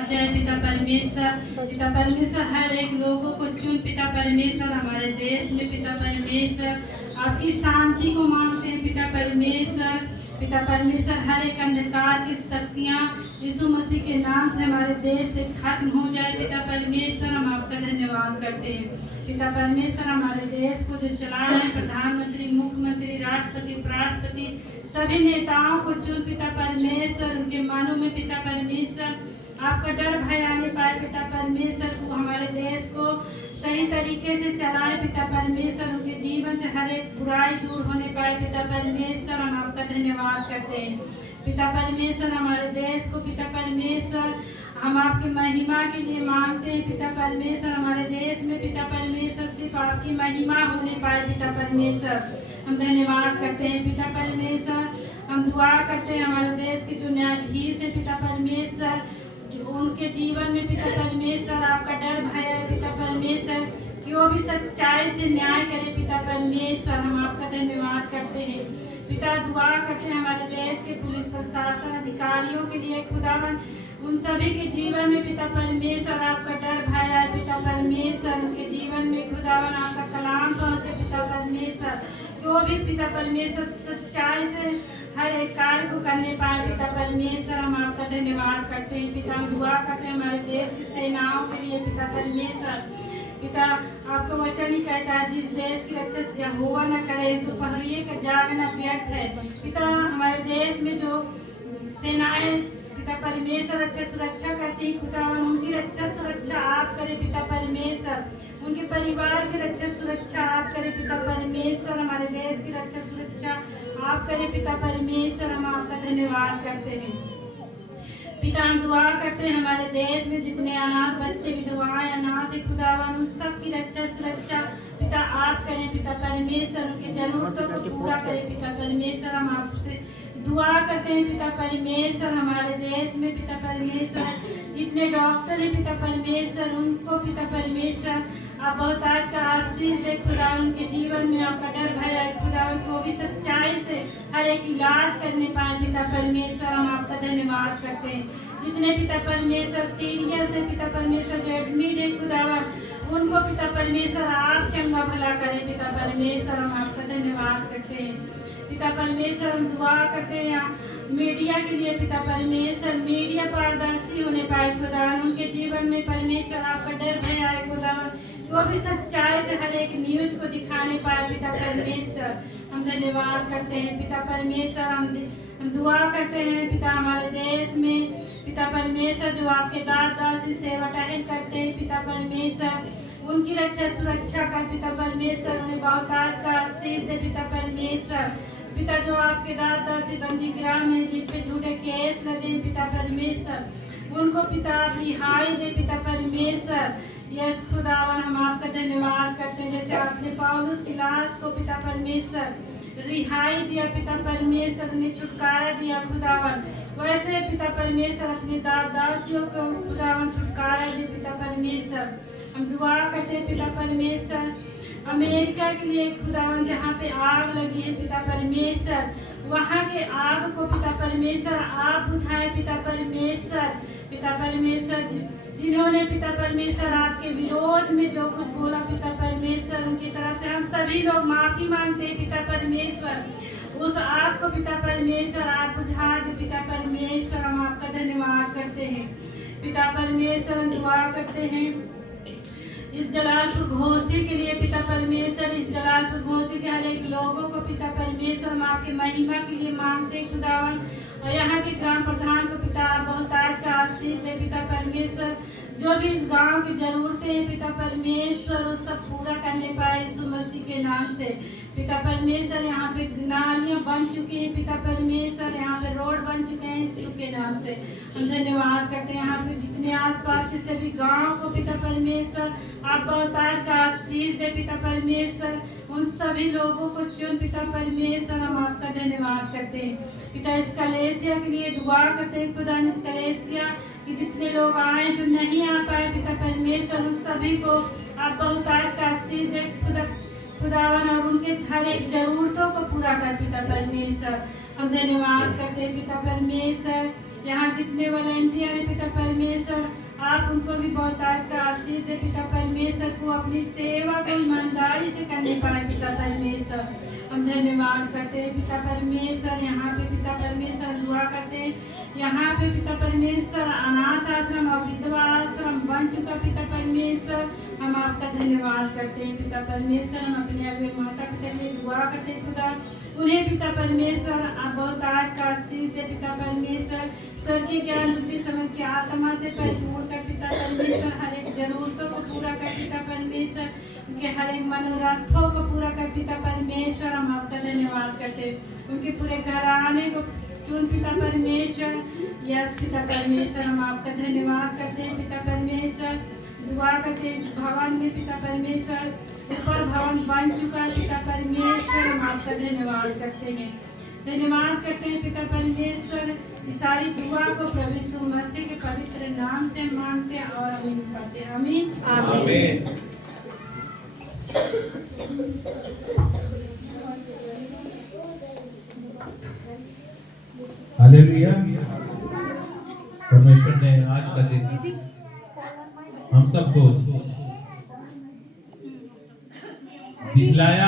जय पिता परमेश्वर। पिता परमेश्वर हर एक लोगों को चुन पिता परमेश्वर। हमारे देश में पिता परमेश्वर आपकी शांति को मांगते हैं पिता परमेश्वर। पिता परमेश्वर हर एक अंधकार की शक्तियाँ यीशु मसीह के नाम से हमारे देश से खत्म हो जाए पिता परमेश्वर। हम आपका धन्यवाद करते हैं पिता परमेश्वर। हमारे देश को जो चला रहे हैं प्रधानमंत्री, मुख्यमंत्री, राष्ट्रपति, उपराष्ट्रपति, सभी नेताओं को चुन पिता परमेश्वर। उनके मनों में पिता परमेश्वर आपका डर भय आने पाए पिता परमेश्वर। को हमारे देश को सही तरीके से चलाए पिता परमेश्वर। उनके जीवन से हर एक बुराई दूर होने पाए पिता परमेश्वर। हम आपका धन्यवाद करते हैं पिता परमेश्वर। हमारे देश को पिता परमेश्वर हम आपकी महिमा के लिए मांगते हैं पिता परमेश्वर। हमारे देश में पिता परमेश्वर सिर्फ आपकी महिमा होने पाए पिता परमेश्वर। हम धन्यवाद करते हैं पिता परमेश्वर। हम दुआ करते हैं हमारे देश के जो न्यायाधीश है पिता परमेश्वर, उनके जीवन में पिता परमेश्वर आपका डर भय है पिता परमेश्वर कि वो भी सच्चाई से न्याय करे पिता परमेश्वर। हम आपका धन्यवाद करते हैं पिता। दुआ करते हैं हमारे देश के पुलिस प्रशासन अधिकारियों के लिए खुदावन, उन सभी के जीवन में पिता परमेश्वर आपका डर भय है पिता परमेश्वर। उनके जीवन में खुदावन आपका कलाम पहुँचे पिता परमेश्वर। जो भी पिता परमेश्वर सच्चाई से हर एक कार्य को करने पाए पिता परमेश्वर। हम आपका धन्यवाद करते हैं पिता। हम दुआ करते हैं हमारे देश की सेनाओं के लिए पिता परमेश्वर। पिता आपका वचन ही कहता है जिस देश की रक्षा यहोवा न करे तो पहरुए का जागना व्यर्थ है पिता। हमारे देश में जो सेनाएं पिता परमेश्वर रक्षा सुरक्षा करती है खुदा, उनकी रक्षा सुरक्षा आप करे पिता परमेश्वर। उनके परिवार की रक्षा सुरक्षा आप करे पिता परमेश्वर। हमारे देश की रक्षा सुरक्षा आप करें पिता परमेश्वर। हम आपका धन्यवाद करते हैं पिता। हम दुआ करते हैं हमारे देश में जितने अनाथ बच्चे विधवाएं अनाथ है खुदावन, उन सब की रक्षा सुरक्षा पिता आप करें पिता परमेश्वर। उनकी जरूरतों को पूरा करें पिता परमेश्वर। हम आपसे दुआ करते हैं पिता परमेश्वर। हमारे देश में पिता परमेश्वर जितने डॉक्टर हैं पिता परमेश्वर, उनको पिता परमेश्वर आप बहुत आज का आशीष दे खुदा। उनके जीवन में आपका डर भय है खुदा, उनको भी सच्चाई से हर एक इलाज करने पाए पिता परमेश्वर। हम आपका धन्यवाद करते हैं जितने पिता परमेश्वर सीरियस है पिता परमेश्वर जो एडमिट है खुदावा, उनको पिता परमेश्वर आप चंगा भला करें पिता परमेश्वर। हम आपका धन्यवाद करते हैं पिता परमेश्वर। हम दुआ करते हैं मीडिया के लिए पिता परमेश्वर। मीडिया पारदर्शी होने पाए खुदा, उनके जीवन में परमेश्वर आपका डर भय आए खुदा, वो भी सच्चाई से हर एक न्यूज को दिखाने पाए पिता परमेश्वर। हम धन्यवाद करते हैं पिता परमेश्वर। हम दुआ करते हैं पिता हमारे देश में पिता परमेश्वर जो आपके दास दासी सेवा टहल करते हैं पिता परमेश्वर, उनकी रक्षा सुरक्षा कर पिता परमेश्वर। उन्हें बहुत आज का आशीष दे पिता परमेश्वर। पिता जो आपके दास दासी बंदी गृह में जिन पे झूठे केस लगे पिता परमेश्वर, उनको पिता आप रिहाई दे पिता परमेश्वर। यस खुदावन हम आपका धन्यवाद करते हैं जैसे आपने पौलुस सिलास को पिता परमेश्वर रिहाई दिया पिता परमेश्वर, उन्हें छुटकारा दिया खुदावन, वैसे पिता परमेश्वर अपने दास दासियों को खुदावन छुटकारा दे पिता परमेश्वर। हम दुआ करते हैं पिता परमेश्वर अमेरिका के लिए खुदावन जहाँ पे आग लगी है पिता परमेश्वर, वहाँ के आग को पिता परमेश्वर आप बुझाए पिता परमेश्वर। पिता परमेश्वर जिन्होंने पिता परमेश्वर आपके विरोध में जो कुछ बोला पिता परमेश्वर, उनकी तरफ से हम सभी लोग माफी मांगते हैं पिता परमेश्वर। उस आग को पिता परमेश्वर आप बुझा दे पिता परमेश्वर। हम आपका धन्यवाद करते हैं पिता परमेश्वर। हम दुआ करते हैं इस जलालपुर घोसी के लिए पिता परमेश्वर, इस जलालपुर घोसी के हर एक लोगों को पिता परमेश्वर हम आपके महिमा के लिए मांगते खुदावन, और यहाँ के ग्राम प्रधान को पिता बहुत आज का आशीष दे पिता परमेश्वर। जो भी इस गांव की जरूरतें हैं पिता परमेश्वर वो सब पूरा करने पाए यीशु मसीह के नाम से पिता परमेश्वर। यहाँ पे नालियाँ बन चुकी हैं पिता परमेश्वर, यहाँ पे रोड बन चुके हैं यीशु के नाम से। हम धन्यवाद करते हैं यहाँ पे जितने आसपास के सभी गाँव को पिता परमेश्वर आप अवतार का आशीष दे पिता परमेश्वर। उन सभी लोगों को चुन पिता परमेश्वर। हम आपका धन्यवाद करते हैं पिता। इस कलेसिया के लिए दुआ करते हैं खुदा, इस कलेसिया कि जितने लोग आए जो नहीं आ पाए पिता परमेश्वर, उन सभी को आप बहुत का आशीष दे खुदावन, और उनके हर एक जरूरतों को पूरा कर पिता परमेश्वर। हम धन्यवाद करते हैं पिता परमेश्वर। यहाँ जितने वॉलंटियर है पिता परमेश्वर, आप उनको भी बहुत का आशीष दे पिता परमेश्वर, को अपनी सेवा को ईमानदारी से करने पाए पिता परमेश्वर। हम धन्यवाद करते हैं पिता परमेश्वर। यहाँ पे पिता परमेश्वर दुआ करते हैं, यहाँ पे पिता परमेश्वर अनाथ आश्रम और विधवा आश्रम बन चुका पिता परमेश्वर। हम आपका धन्यवाद करते हैं पिता परमेश्वर। हम अपने अगले माता पिता के लिए दुआ करते हैं खुदा, उन्हें पिता परमेश्वर आप बहुत का आशीष दे पिता परमेश्वर। स्वर्गीय ज्ञान बुद्धि समझ के आत्मा से परिपूर्ण कर पिता परमेश्वर, हर एक जरूरतों को पूरा कर पिता परमेश्वर, उनके हर एक मनोरथों को पूरा कर पिता परमेश्वर। हम आपका धन्यवाद करते, उनके पूरे घराने को चुन पिता परमेश्वर। यस पिता परमेश्वर, हम आपका धन्यवाद करते हैं पिता परमेश्वर। दुआ करते इस भवन में पिता परमेश्वर, ऊपर भवन बन चुका है पिता परमेश्वर। हम आपका धन्यवाद करते हैं, धन्यवाद करते हैं पिता परमेश्वर। इस सारी दुआ को प्रभु यीशु मसीह के पवित्र नाम से मांगते हैं और आमीन करते हैं। आमीन आमीन। हालेलुया। परमेश्वर ने आज का दिन हम सबको दिखलाया